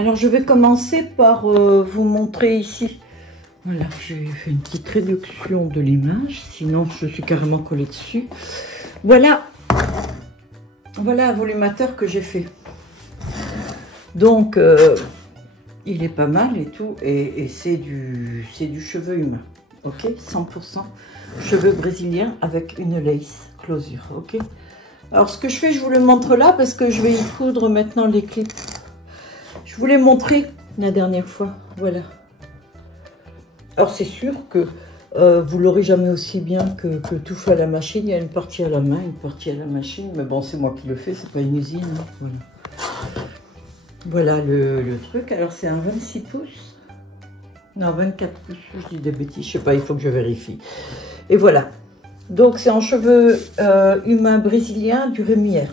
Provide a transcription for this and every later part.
Alors je vais commencer par vous montrer ici. Voilà, j'ai fait une petite réduction de l'image, sinon je suis carrément collée dessus. Voilà, voilà un volumateur que j'ai fait. Donc il est pas mal et tout, et c'est du cheveu humain, ok, 100% cheveux brésiliens avec une lace closure, ok. Alors ce que je fais, je vous le montre là parce que je vais y coudre maintenant les clips. Je vous l'ai montré la dernière fois, voilà. Alors c'est sûr que vous l'aurez jamais aussi bien que tout fait à la machine. Il y a une partie à la main, une partie à la machine, mais bon c'est moi qui le fais, c'est pas une usine, hein. Voilà. Voilà le truc. Alors c'est un 26 pouces, non 24 pouces, je dis des bêtises, je sais pas, il faut que je vérifie. Et voilà, donc c'est en cheveux humains brésiliens du Rémière.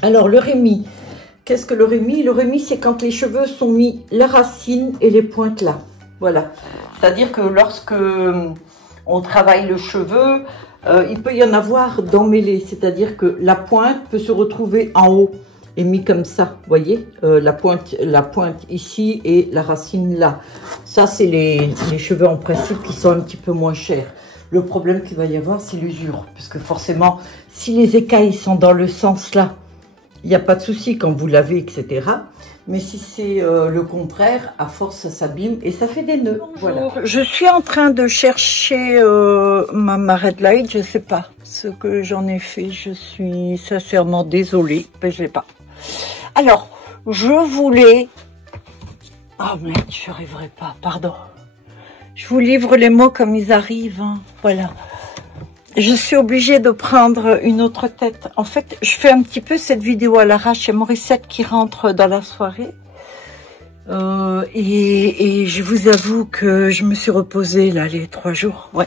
Alors le Rémi, qu'est-ce que le Rémi? Le Rémi, c'est quand les cheveux sont mis la racine et les pointes là. Voilà. C'est-à-dire que lorsque on travaille le cheveu, il peut y en avoir d'emmêlés. C'est-à-dire que la pointe peut se retrouver en haut et mis comme ça. Vous voyez, la pointe ici et la racine là. Ça, c'est les cheveux en principe qui sont un petit peu moins chers. Le problème qu'il va y avoir, c'est l'usure. Parce que forcément, si les écailles sont dans le sens là, il n'y a pas de souci quand vous lavez, etc. Mais si c'est le contraire, à force, ça s'abîme et ça fait des nœuds. Bonjour. Voilà. Je suis en train de chercher ma red light. Je ne sais pas ce que j'en ai fait. Je suis sincèrement désolée, mais je ne sais pas. Alors, je voulais... Oh merde, je n'arriverai pas, pardon. Je vous livre les mots comme ils arrivent, hein. Voilà. Je suis obligée de prendre une autre tête. En fait, je fais un petit peu cette vidéo à l'arrache. Il y a Morissette qui rentre dans la soirée. Et je vous avoue que je me suis reposée là les 3 jours. Ouais.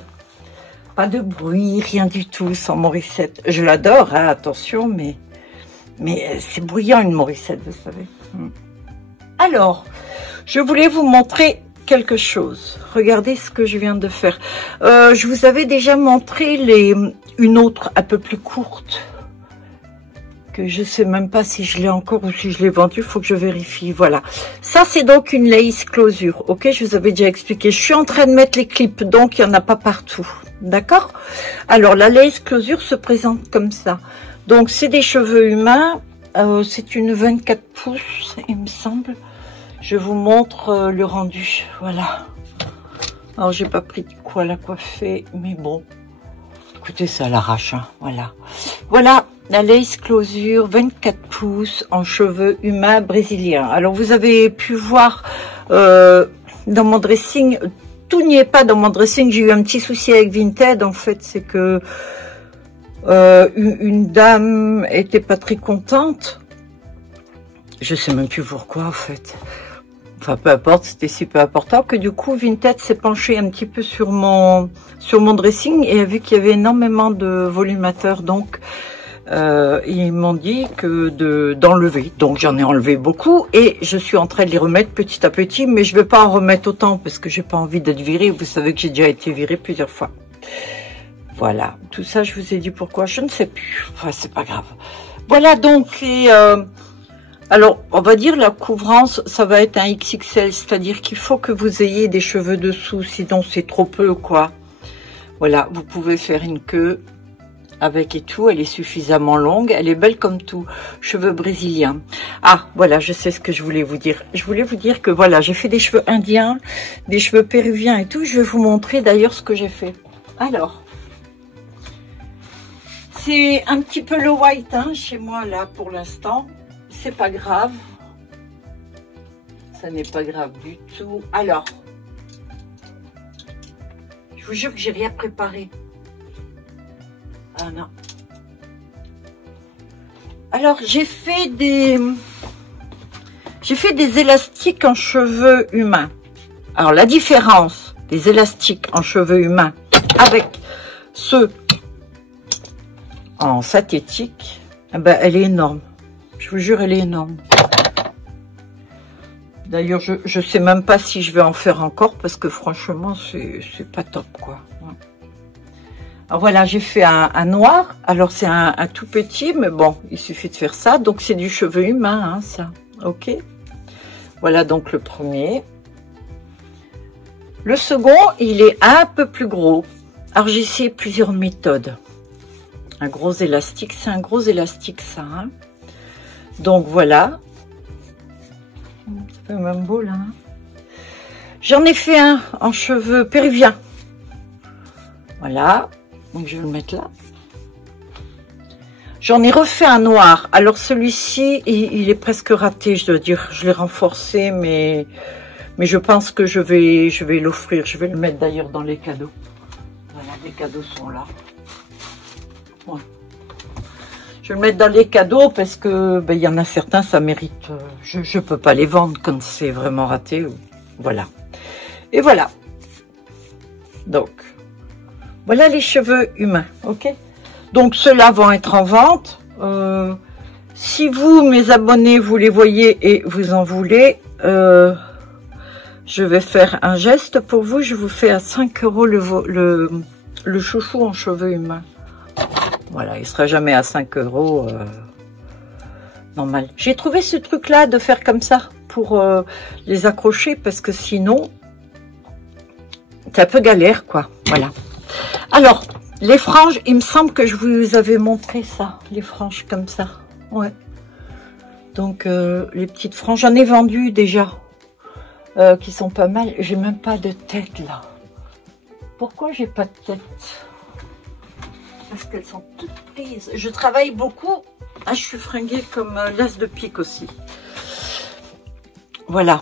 Pas de bruit, rien du tout sans Morissette. Je l'adore, hein, attention, mais c'est bruyant une Morissette, vous savez. Alors, je voulais vous montrer quelque chose. Regardez ce que je viens de faire. Je vous avais déjà montré une autre un peu plus courte que je sais même pas si je l'ai encore ou si je l'ai vendue. Il faut que je vérifie. Voilà. Ça, c'est donc une lace closure. Ok, je vous avais déjà expliqué. Je suis en train de mettre les clips, donc il n'y en a pas partout. D'accord? Alors, la lace closure se présente comme ça. Donc, c'est des cheveux humains. C'est une 24 pouces, il me semble. Je vous montre le rendu, voilà. Alors, j'ai pas pris de quoi la coiffer, mais bon. Écoutez, ça à l'arrache, hein, voilà. Voilà, la lace closure, 24 pouces en cheveux humains brésiliens. Alors, vous avez pu voir dans mon dressing, tout n'y est pas dans mon dressing. J'ai eu un petit souci avec Vinted, en fait, c'est que une dame était pas très contente. Je sais même plus pourquoi, en fait. Enfin, peu importe, c'était si peu important que du coup, Vinted s'est penché un petit peu sur mon dressing et a vu qu'il y avait énormément de volumateurs. Donc, ils m'ont dit que d'enlever. Donc, j'en ai enlevé beaucoup et je suis en train de les remettre petit à petit. Mais je ne vais pas en remettre autant parce que j'ai pas envie d'être virée. Vous savez que j'ai déjà été virée plusieurs fois. Voilà. Tout ça, je vous ai dit pourquoi. Je ne sais plus. Enfin, c'est pas grave. Voilà donc les... Alors, on va dire la couvrance, ça va être un XXL, c'est-à-dire qu'il faut que vous ayez des cheveux dessous, sinon c'est trop peu, quoi. Voilà, vous pouvez faire une queue avec et tout, elle est suffisamment longue, elle est belle comme tout, cheveux brésiliens. Ah, voilà, je sais ce que je voulais vous dire. Je voulais vous dire que voilà, j'ai fait des cheveux indiens, des cheveux péruviens et tout. Je vais vous montrer d'ailleurs ce que j'ai fait. Alors, c'est un petit peu le white, hein, chez moi, là, pour l'instant. C'est pas grave, ça n'est pas grave du tout. Alors, je vous jure que j'ai rien préparé. Ah non. Alors, j'ai fait des élastiques en cheveux humains. Alors, la différence des élastiques en cheveux humains avec ceux en synthétique, eh ben, elle est énorme. Je vous jure, elle est énorme. D'ailleurs, je sais même pas si je vais en faire encore parce que franchement, c'est pas top, quoi. Alors voilà, j'ai fait un noir. Alors, c'est un tout petit, mais bon, il suffit de faire ça. Donc, c'est du cheveu humain, hein, ça. Ok. Voilà donc le premier. Le second, il est un peu plus gros. Alors j'ai essayé plusieurs méthodes. Un gros élastique, c'est un gros élastique ça. Hein. Donc voilà. Ça fait même beau là. Hein. J'en ai fait un en cheveux péruviens. Voilà. Donc je vais le mettre là. J'en ai refait un noir. Alors celui-ci, il est presque raté, je dois dire. Je l'ai renforcé, mais je pense que je vais l'offrir. Je vais le mettre d'ailleurs dans les cadeaux. Voilà, les cadeaux sont là. Ouais. Je vais le mettre dans les cadeaux parce que il y en a certains, ça mérite. Je peux pas les vendre quand c'est vraiment raté. Voilà. Et voilà. Donc, voilà les cheveux humains. Ok. Donc ceux-là vont être en vente. Si vous, mes abonnés, vous les voyez et vous en voulez, je vais faire un geste pour vous. Je vous fais à 5 € le chouchou en cheveux humains. Voilà, il sera jamais à 5 € normal. J'ai trouvé ce truc-là de faire comme ça pour les accrocher parce que sinon, c'est un peu galère, quoi. Voilà. Alors, les franges, il me semble que je vous avais montré ça, les franges comme ça. Ouais. Donc, les petites franges, j'en ai vendu déjà, qui sont pas mal. J'ai même pas de tête, là. Pourquoi j'ai pas de tête? Parce qu'elles sont toutes prises. Je travaille beaucoup. Ah, je suis fringuée comme l'as de pique aussi. Voilà.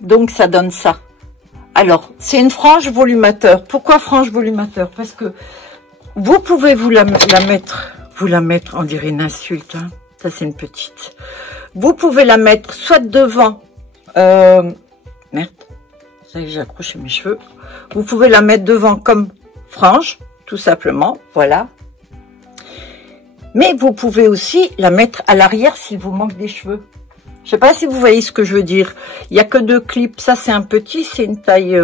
Donc, ça donne ça. Alors, c'est une frange volumateur. Pourquoi frange volumateur? Parce que vous pouvez vous la mettre, on dirait une insulte, hein. Ça c'est une petite. Vous pouvez la mettre soit devant, merde, ça y est, j'ai accroché mes cheveux. Vous pouvez la mettre devant comme frange, tout simplement, voilà. Mais vous pouvez aussi la mettre à l'arrière s'il vous manque des cheveux. Je sais pas si vous voyez ce que je veux dire. Il y a que 2 clips. Ça c'est un petit, c'est une taille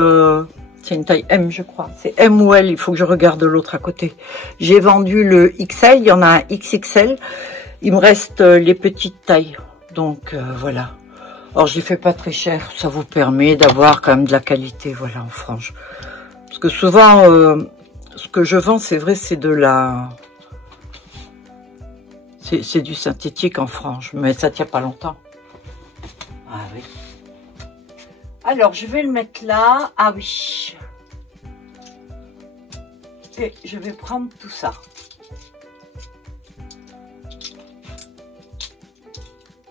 M, je crois. C'est M ou L, il faut que je regarde l'autre à côté. J'ai vendu le XL, il y en a un XXL. Il me reste les petites tailles. Donc, voilà. Alors, je les fais pas très cher. Ça vous permet d'avoir quand même de la qualité, voilà, en frange. Parce que souvent, ce que je vends, c'est vrai, c'est de la... C'est du synthétique en frange, mais ça tient pas longtemps. Ah oui. Alors, je vais le mettre là. Ah oui. Et je vais prendre tout ça.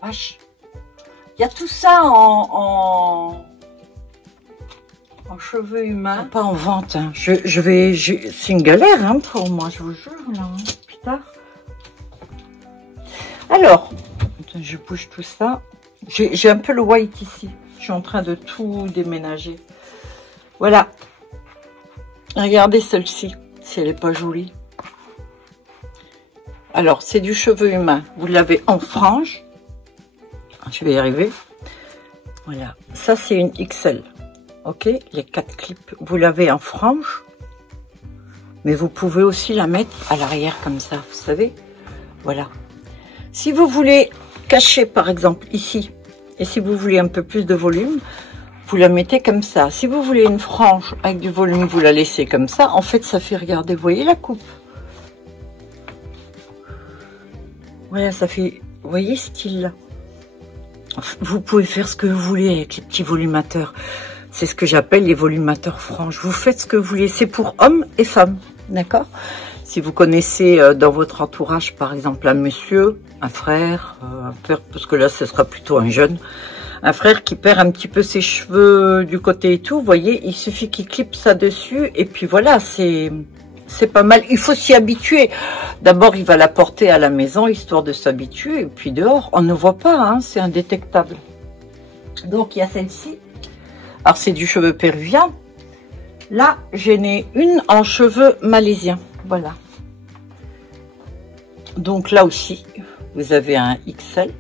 Vache. Il y a tout ça en cheveux humains. Pas en vente. Hein. C'est une galère hein, pour moi, je vous jure. Là, hein. Putain. Alors, je bouge tout ça. J'ai un peu le white ici. Je suis en train de tout déménager. Voilà. Regardez celle-ci, si elle n'est pas jolie. Alors, c'est du cheveu humain. Vous l'avez en frange. Je vais y arriver. Voilà. Ça, c'est une XL. Ok, les 4 clips. Vous l'avez en frange. Mais vous pouvez aussi la mettre à l'arrière comme ça, vous savez. Voilà. Si vous voulez cacher, par exemple, ici, et si vous voulez un peu plus de volume, vous la mettez comme ça. Si vous voulez une frange avec du volume, vous la laissez comme ça. En fait, ça fait, regardez, vous voyez la coupe? Voilà, ça fait, vous voyez ce style-là? Vous pouvez faire ce que vous voulez avec les petits volumateurs. C'est ce que j'appelle les volumateurs franges. Vous faites ce que vous voulez. C'est pour hommes et femmes, d'accord? Si vous connaissez dans votre entourage, par exemple, un monsieur, un frère, parce que là, ce sera plutôt un jeune, un frère qui perd un petit peu ses cheveux du côté et tout, vous voyez, il suffit qu'il clippe ça dessus, et puis voilà, c'est pas mal. Il faut s'y habituer. D'abord, il va la porter à la maison, histoire de s'habituer, et puis dehors, on ne voit pas, hein, c'est indétectable. Donc, il y a celle-ci. Alors, c'est du cheveu péruvien. Là, j'en ai une en cheveux malaisiens. Voilà. Donc là aussi, vous avez un XL.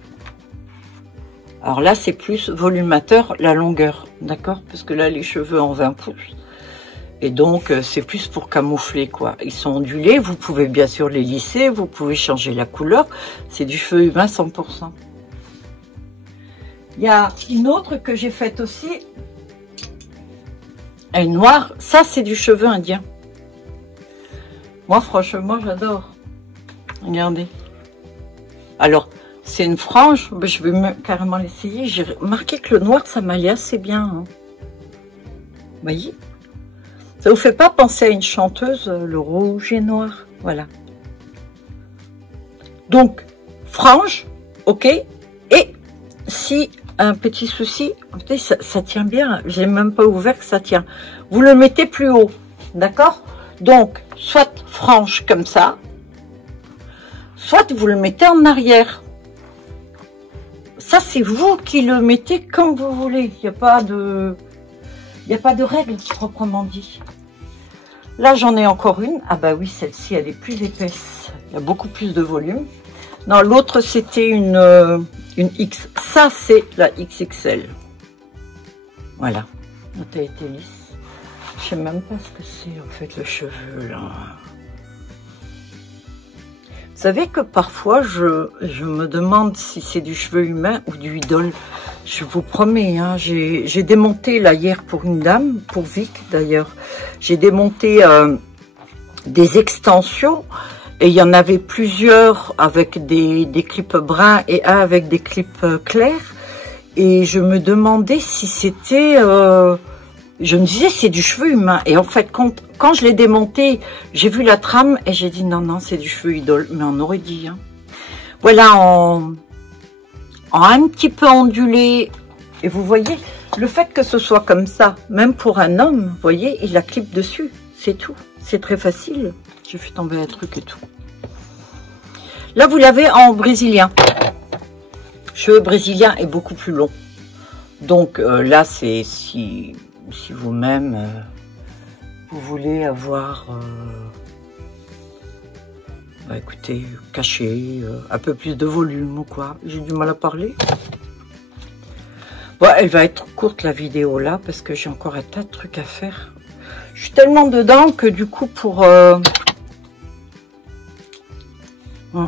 Alors là, c'est plus volumateur la longueur, d'accord? Parce que là, les cheveux en 20 pouces. Et donc, c'est plus pour camoufler, quoi. Ils sont ondulés, vous pouvez bien sûr les lisser, vous pouvez changer la couleur. C'est du cheveu humain 100%. Il y a une autre que j'ai faite aussi. Elle est noire. Ça, c'est du cheveu indien. Moi, franchement, j'adore. Regardez. Alors, c'est une frange. Je vais carrément l'essayer. J'ai remarqué que le noir, ça m'allait assez bien. Hein. Vous voyez? Ça vous fait pas penser à une chanteuse, le rouge et noir? Voilà. Donc, frange, ok. Et si un petit souci, ça tient bien. J'ai même pas ouvert que ça tient. Vous le mettez plus haut, d'accord? Donc, soit frange comme ça, soit vous le mettez en arrière. Ça, c'est vous qui le mettez comme vous voulez. Il n'y a pas de règle proprement dit. Là, j'en ai encore une. Ah bah oui, celle-ci, elle est plus épaisse. Il y a beaucoup plus de volume. Non, l'autre, c'était une X. Ça, c'est la XXL. Voilà. La taille était lisse. Je sais même pas ce que c'est, en fait, le cheveu, là. Vous savez que parfois, je me demande si c'est du cheveu humain ou du idole. Je vous promets, hein, j'ai démonté, là, hier, pour une dame, pour Vic, d'ailleurs. J'ai démonté des extensions. Et il y en avait plusieurs avec des clips bruns et un avec des clips clairs. Et je me demandais si c'était... je me disais, c'est du cheveu humain. Et en fait, quand je l'ai démonté, j'ai vu la trame et j'ai dit, non, non, c'est du cheveu idole. Mais on aurait dit. Hein. Voilà, en un petit peu ondulé. Et vous voyez, le fait que ce soit comme ça, même pour un homme, vous voyez, il la clip dessus. C'est tout. C'est très facile. J'ai fait tomber un truc et tout. Là, vous l'avez en brésilien. Cheveux brésilien est beaucoup plus long. Donc là, c'est si vous-même, vous voulez avoir, bah, écoutez, caché, un peu plus de volume ou quoi. J'ai du mal à parler. Bon, elle va être courte la vidéo là, parce que j'ai encore un tas de trucs à faire. Je suis tellement dedans que du coup,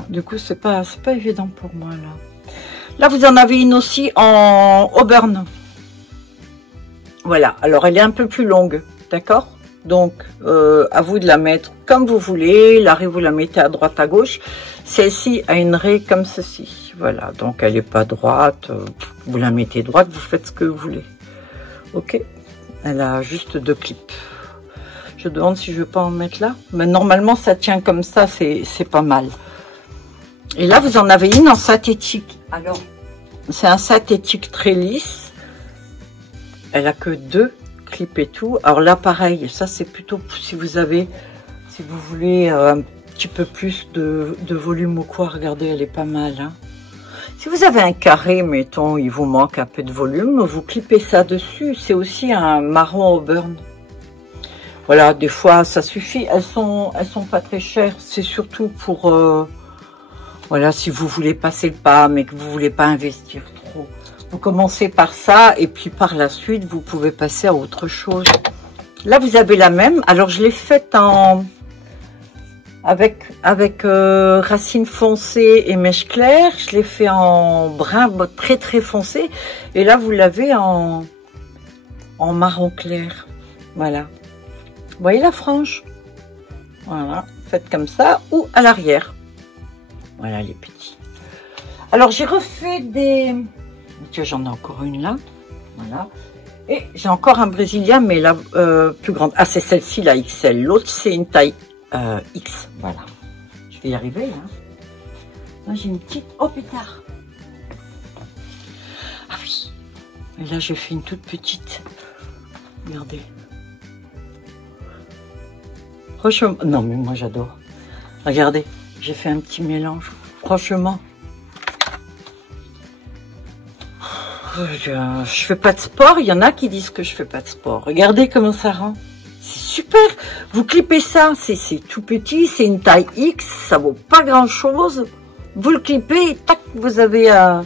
du coup, c'est pas évident pour moi, là. Là, vous en avez une aussi en auburn. Voilà. Alors, elle est un peu plus longue. D'accord? Donc, à vous de la mettre comme vous voulez. La raie, vous la mettez à droite, à gauche. Celle-ci a une raie comme ceci. Voilà. Donc, elle n'est pas droite. Vous la mettez droite. Vous faites ce que vous voulez. Ok? Elle a juste 2 clips. Je demande si je ne vais pas en mettre là. Mais normalement, ça tient comme ça, c'est pas mal. Et là, vous en avez une en synthétique. Alors, c'est un synthétique très lisse. Elle a que 2 clips et tout. Alors là, pareil, ça c'est plutôt si vous voulez un petit peu plus de volume ou quoi. Regardez, elle est pas mal. Hein. Si vous avez un carré, mettons, il vous manque un peu de volume, vous clippez ça dessus. C'est aussi un marron auburn. Voilà, des fois, ça suffit. Elles sont pas très chères. C'est surtout pour, voilà, si vous voulez passer le pas, mais que vous voulez pas investir trop. Vous commencez par ça, et puis par la suite, vous pouvez passer à autre chose. Là, vous avez la même. Alors, je l'ai faite avec racine foncée et mèche claire. Je l'ai fait en brun très très foncé. Et là, vous l'avez en marron clair. Voilà. Vous voyez la frange? Voilà, faites comme ça ou à l'arrière. Voilà les petits. Alors j'ai refait des... Tiens, j'en ai encore une là. Voilà. Et j'ai encore un brésilien, mais là plus grande. Ah, c'est celle-ci, la XL. L'autre, c'est une taille X. Voilà. Je vais y arriver. Hein. Là, j'ai une petite... Oh, pétard. Ah oui. Et là, j'ai fait une toute petite. Regardez. Franchement, non mais moi j'adore. Regardez, j'ai fait un petit mélange. Franchement, je fais pas de sport. Il y en a qui disent que je fais pas de sport. Regardez comment ça rend. C'est super. Vous clippez ça, c'est tout petit, c'est une taille X, ça vaut pas grand chose. Vous le clippez et tac, vous avez un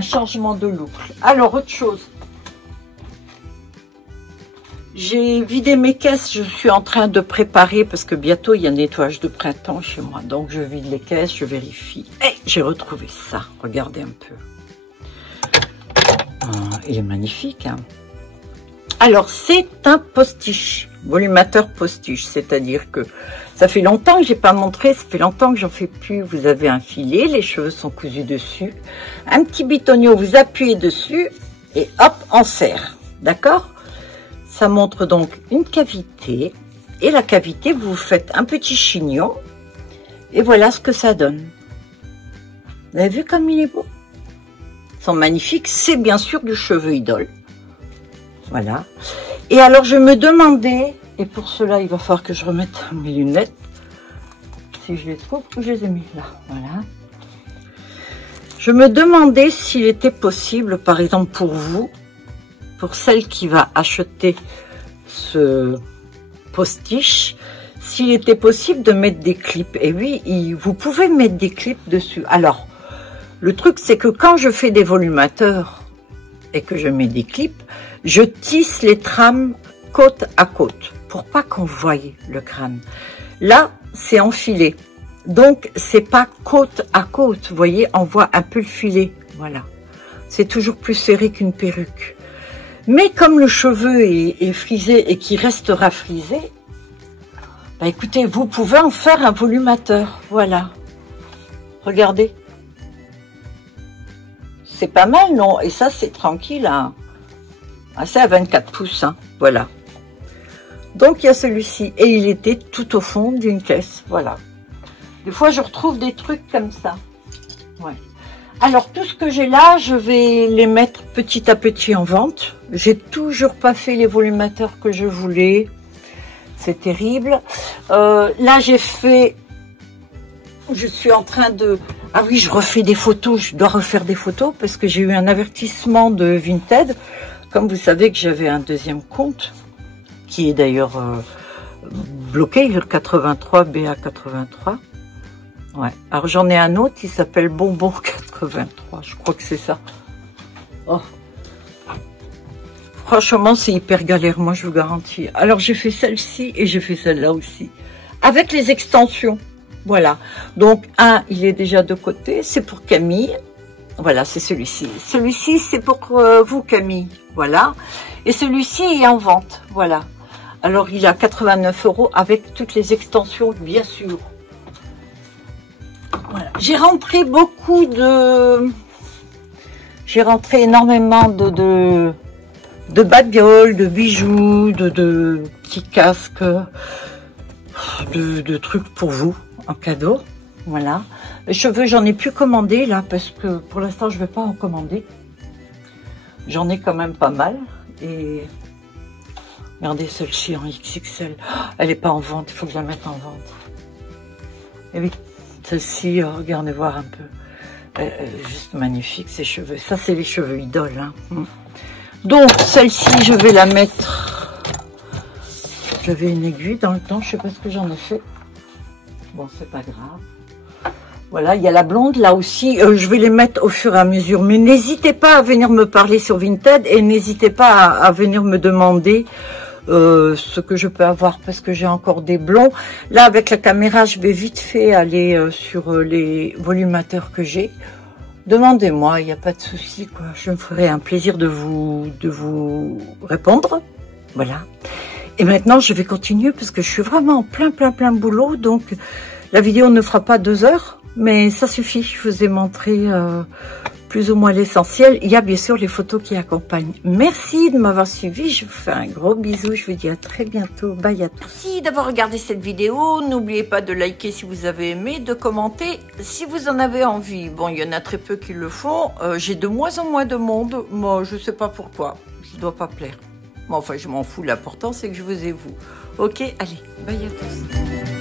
changement de look. Alors autre chose. J'ai vidé mes caisses, je suis en train de préparer parce que bientôt il y a un nettoyage de printemps chez moi. Donc je vide les caisses, je vérifie. Et j'ai retrouvé ça, regardez un peu. Il est magnifique. Hein. Alors, c'est un postiche, volumateur postiche, c'est-à-dire que ça fait longtemps que j'ai pas montré, ça fait longtemps que j'en fais plus. Vous avez un filet, les cheveux sont cousus dessus, un petit bitonio, vous appuyez dessus et hop, on serre, d'accord? Ça montre donc une cavité et la cavité, vous faites un petit chignon et voilà ce que ça donne. Vous avez vu comme il est beau? Ils sont magnifiques, c'est bien sûr du cheveu idole. Voilà. Et alors, je me demandais, et pour cela, il va falloir que je remette mes lunettes, si je les trouve, où je les ai mis là. Voilà. Je me demandais s'il était possible, par exemple pour vous, pour celle qui va acheter ce postiche, s'il était possible de mettre des clips. Et oui, vous pouvez mettre des clips dessus. Alors, le truc, c'est que quand je fais des volumateurs et que je mets des clips, je tisse les trames côte à côte pour pas qu'on voie le crâne. Là, c'est enfilé. Donc, c'est pas côte à côte. Vous voyez, on voit un peu le filet. Voilà. C'est toujours plus serré qu'une perruque. Mais comme le cheveu est frisé et qui restera frisé, bah écoutez, vous pouvez en faire un volumateur. Voilà. Regardez. C'est pas mal, non? Et ça, c'est tranquille. Hein. Ah, c'est à 24 pouces. Hein. Voilà. Donc, il y a celui-ci. Et il était tout au fond d'une caisse. Voilà. Des fois, je retrouve des trucs comme ça. Ouais. Alors, tout ce que j'ai là, je vais les mettre petit à petit en vente. J'ai toujours pas fait les volumateurs que je voulais. C'est terrible. Là, j'ai fait... Je suis en train de... Ah oui, je refais des photos. Je dois refaire des photos parce que j'ai eu un avertissement de Vinted. Comme vous savez que j'avais un deuxième compte qui est d'ailleurs bloqué, le 83 BA83. Ouais. Alors j'en ai un autre qui s'appelle Bonbon 83. Je crois que c'est ça. Oh. Franchement, c'est hyper galère, moi je vous garantis. Alors j'ai fait celle-ci et j'ai fait celle-là aussi. Avec les extensions. Voilà. Donc un, il est déjà de côté. C'est pour Camille. Voilà, c'est celui-ci. Celui-ci, c'est pour vous, Camille. Voilà. Et celui-ci est en vente. Voilà. Alors, il a 89 € avec toutes les extensions, bien sûr. Voilà. J'ai rentré beaucoup de... J'ai rentré énormément de babioles, de bijoux, de petits casques, de trucs pour vous, en cadeau. Voilà. Les cheveux, j'en ai plus commandé là parce que pour l'instant, je ne vais pas en commander. J'en ai quand même pas mal. Et regardez celle-ci en XXL. Elle n'est pas en vente, il faut que je la mette en vente. Et oui, celle-ci, regardez voir un peu. Juste magnifique, ces cheveux. Ça, c'est les cheveux idoles. Hein. Donc, celle-ci, je vais la mettre. J'avais une aiguille dans le temps, je ne sais pas ce que j'en ai fait. Bon, c'est pas grave. Voilà, il y a la blonde là aussi. Je vais les mettre au fur et à mesure. Mais n'hésitez pas à venir me parler sur Vinted et n'hésitez pas à venir me demander ce que je peux avoir parce que j'ai encore des blonds. Là, avec la caméra, je vais vite fait aller sur les volumateurs que j'ai. Demandez-moi, il n'y a pas de souci, quoi. Je me ferai un plaisir de vous répondre. Voilà. Et maintenant, je vais continuer parce que je suis vraiment en plein boulot. Donc, la vidéo ne fera pas 2 heures. Mais ça suffit, je vous ai montré plus ou moins l'essentiel. Il y a bien sûr les photos qui accompagnent. Merci de m'avoir suivi, je vous fais un gros bisou, je vous dis à très bientôt, bye à tous. Merci d'avoir regardé cette vidéo, n'oubliez pas de liker si vous avez aimé, de commenter si vous en avez envie. Bon, il y en a très peu qui le font, j'ai de moins en moins de monde, moi je sais pas pourquoi, je dois pas plaire. Bon, enfin je m'en fous, l'important c'est que je vous ai vous. Ok, allez, bye à tous.